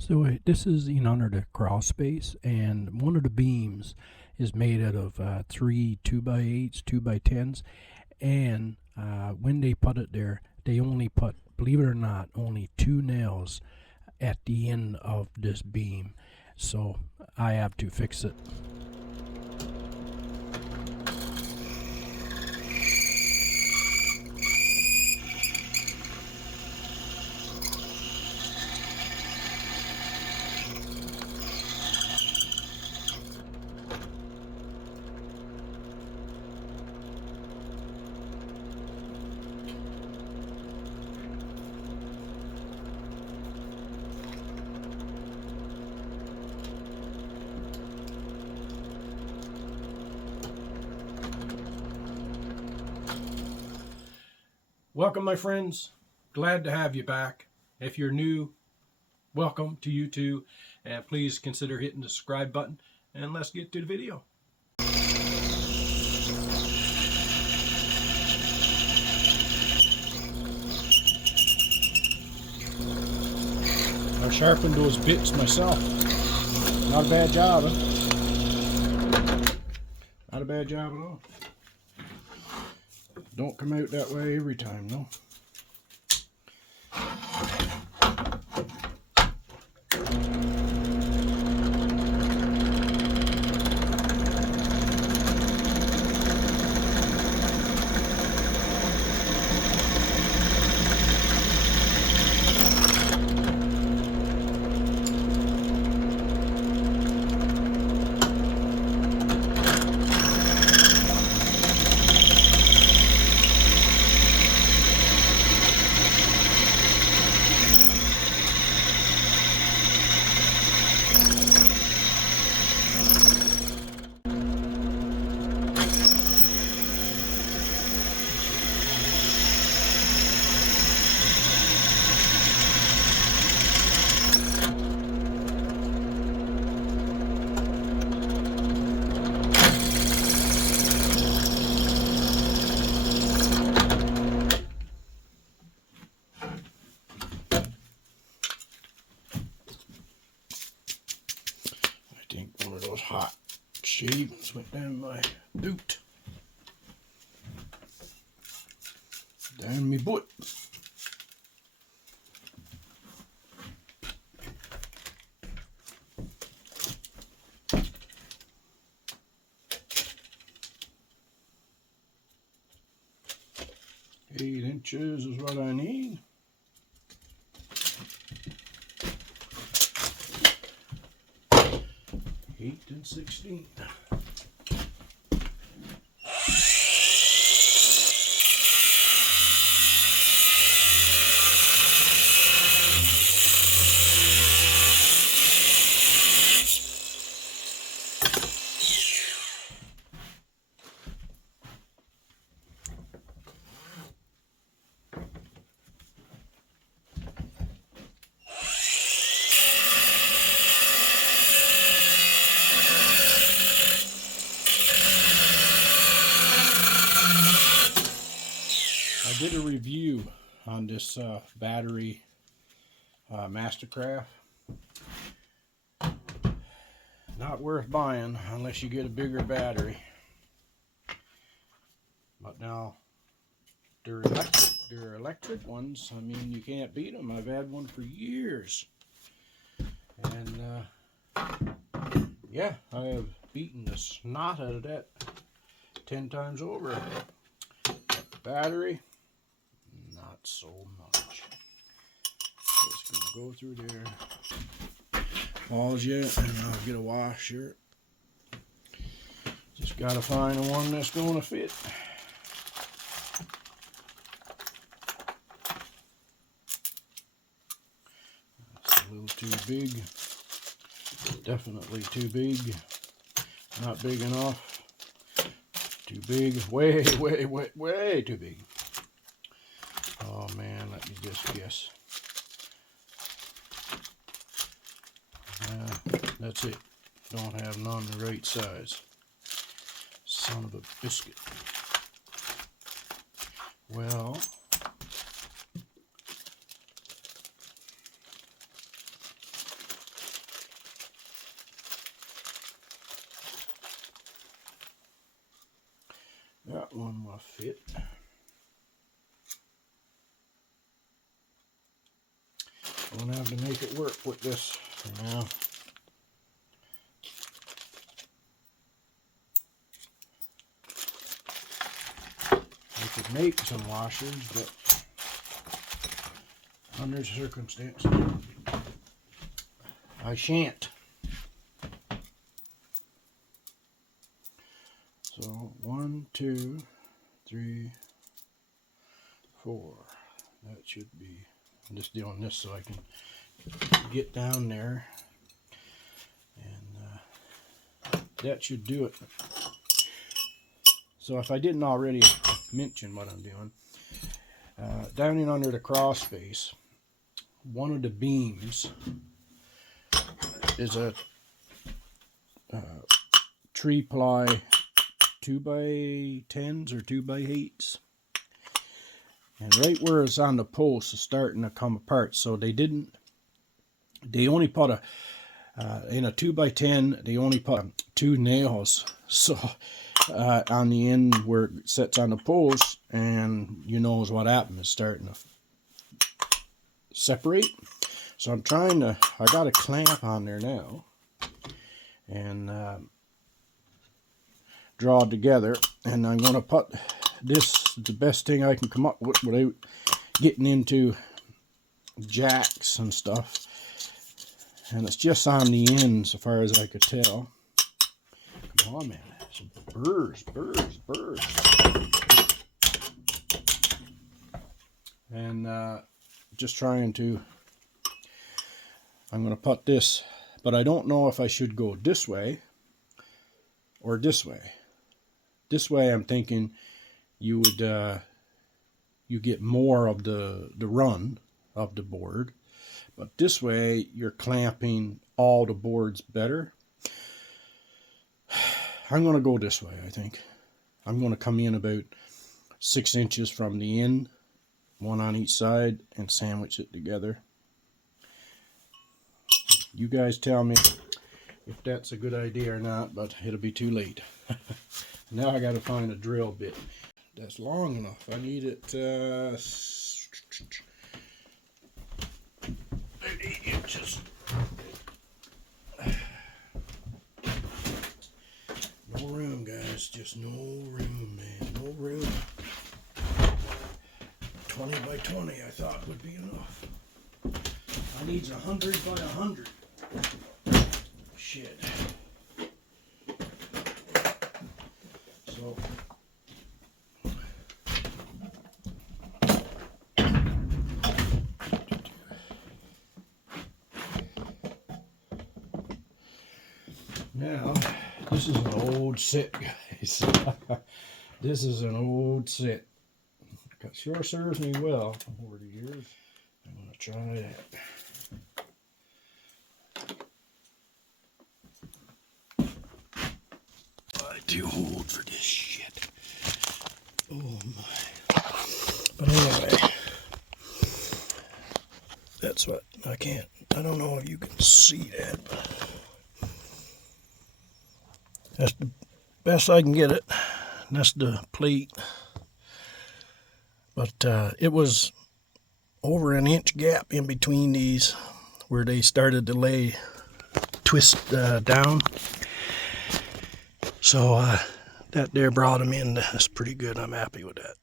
So this is in under the Crawlspace, and one of the beams is made out of 3 2x8s, 2x10s, and when they put it there, they only put, believe it or not, only 2 nails at the end of this beam. So I have to fix it. Welcome, my friends. Glad to have you back. If you're new, welcome to you too, and please consider hitting the subscribe button, and let's get to the video. I sharpened those bits myself. Not a bad job, huh? Not a bad job at all. Don't come out that way every time, though. Hot shavings went down my boot, down my butt. Eight inches is what I need. 8 and 16. I did a review on this battery Mastercraft. Not worth buying unless you get a bigger battery. But now they're electric ones. I mean, you can't beat them. I've had one for years, and yeah, I have beaten the snot out of that 10 times over. But the battery, not so much. Just gonna go through there, pause it, and I'll get a washer. Just gotta find the one that's gonna fit. That's a little too big. Definitely too big. Not big enough. Too big. Way too big. Oh man, let me just guess. That's it. Don't have none the right size. Son of a biscuit. Well, one will fit. I'm gonna have to make it work with this for now. I could make some washers, but under circumstances, I shan't. So 1, 2, 3, 4. That should be. I'm just doing this so I can get down there, and that should do it. So if I didn't already mention what I'm doing, down in under the crawl space, one of the beams is a 3-ply 2x10s or 2x8s. And right where it's on the post is starting to come apart. So they only put in a 2x10, they only put 2 nails. So on the end where it sits on the post, and you know what happened, it's starting to separate. So I'm trying to, I got a clamp on there now, and draw it together, and I'm going to put this, the best thing I can come up with without getting into jacks and stuff, and it's just on the end so far as I could tell. Come on, man, some burrs. And just trying to, I'm going to put this, but I don't know if I should go this way or this way. This way I'm thinking you would you get more of the run of the board, but this way you're clamping all the boards better. I'm going to go this way. I think I'm going to come in about 6 inches from the end, one on each side, and sandwich it together. You guys tell me if that's a good idea or not, but it'll be too late. Now I got to find a drill bit that's long enough. I need it 8 inches. No room, guys. Just no room, man. No room. 20 by 20 I thought would be enough. I need 100 by 100. Shit. So now, this is an old set, guys. This is an old set. It sure serves me well over the years. I'm going to try that. I too old for this shit. Oh my. But anyway, that's what I can't. I don't know if you can see that. That's the best I can get it. And that's the plate. But it was over an inch gap in between these where they started to twist down. So that there brought them in. That's pretty good. I'm happy with that.